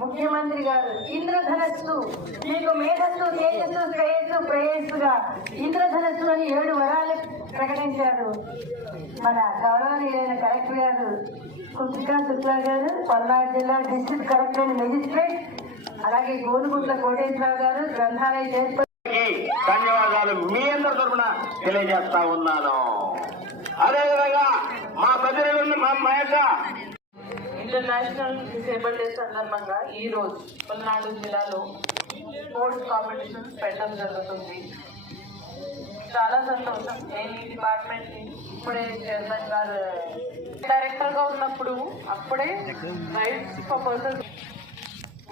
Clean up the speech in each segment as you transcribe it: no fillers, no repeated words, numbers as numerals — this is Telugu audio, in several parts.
ముఖ్యమంత్రి గారు ఇంద్రధనస్సు మీకు మేధస్సు తేజస్సు శ్రేయస్సు ప్రేయస్సుగా ఇంద్రధనస్సు అని 7 వరాలు ప్రకటించారు. మన గౌరవనీయులైన కలెక్టర్ గారు కృతికా శుక్లా గారు, పల్నాడు జిల్లా డిస్ట్రిక్ట్ కలెక్టర్ మెజిస్ట్రేట్, అలాగే గోనుగుంట్ల కోటేశ్వరరావు గారు గ్రంథాలయ చైర్పర్సన్ ధన్యవాదాలు మీ అందరి తరఫున తెలియజేస్తా ఉన్నాను. అదేవిధంగా మా ప్రజలు మా యొక్క ఇంటర్నేషనల్ డిసేబుల్ డే సందర్భంగా ఈ రోజు పల్నాడు జిల్లాలో స్పోర్ట్స్ కాంపిటీషన్స్ పెట్టడం జరుగుతుంది. చాలా సంతోషం. నేను ఈ డిపార్ట్మెంట్ ఇప్పుడే చైర్మన్ గారు డైరెక్టర్ గా ఉన్నప్పుడు అప్పుడే రైట్స్ ఫర్ పర్సన్స్,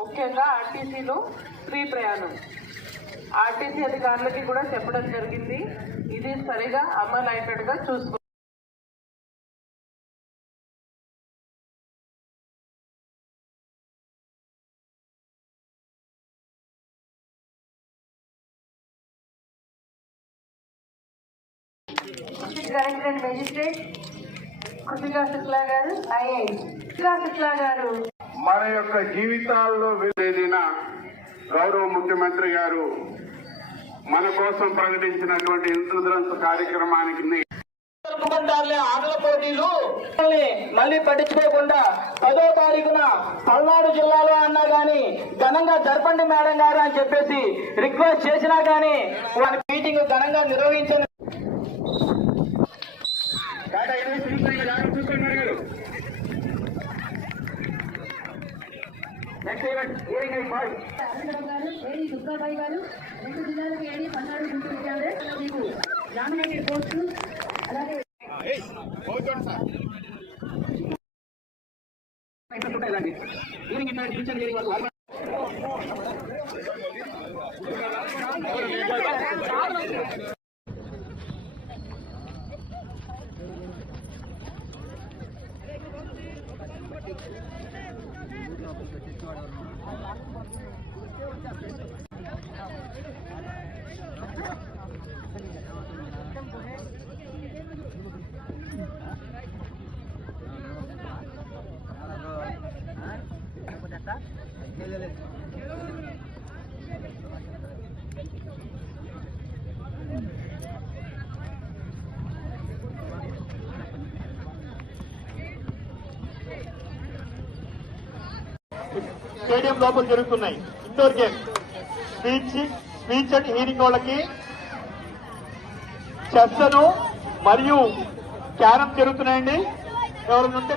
ముఖ్యంగా ఆర్టీసీలో ఫ్రీ ప్రయాణం ఆర్టీసీ అధికారులకి కూడా చెప్పడం జరిగింది. ఇది సరిగా అమలు అయ్యేటట్టుగా చూసుకో. కలెక్టర్ మెజిస్ట్రేట్ కృతికా శుక్లా గారు, ఐఏఎస్ కృతికా శుక్లా గారు మన యొక్క జీవితాల్లో తేదీన గౌరవ ముఖ్యమంత్రి గారు మన కోసం ప్రకటించినటువంటి ఇంద్రధనుస్సు కార్యక్రమానికి జరుపుకుంటారులే ఆటల పోటీలు మళ్ళీ పట్టించుకోకుండా 10వ తారీఖున పల్నాడు జిల్లాలో అన్నా గానీ ఘనంగా జరపండి మేడం గారు అని చెప్పేసి రిక్వెస్ట్ చేసినా గానీ వాళ్ళ మీటింగ్ ఘనంగా నిర్వహించిన దుర్గాబాయి గారు 2 జిల్లాలకు ఏడి పల్నాడు గుంటూరు మీకు నామినేటెడ్ పోస్టులు అలాగే స్టేడియం లోపల జరుగుతున్నాయి indoor game. Speech and hearing వాళ్ళకి చెస్ మరియు క్యారమ్ జరుగుతున్నాయండి. ఎవరైనా ఉంటే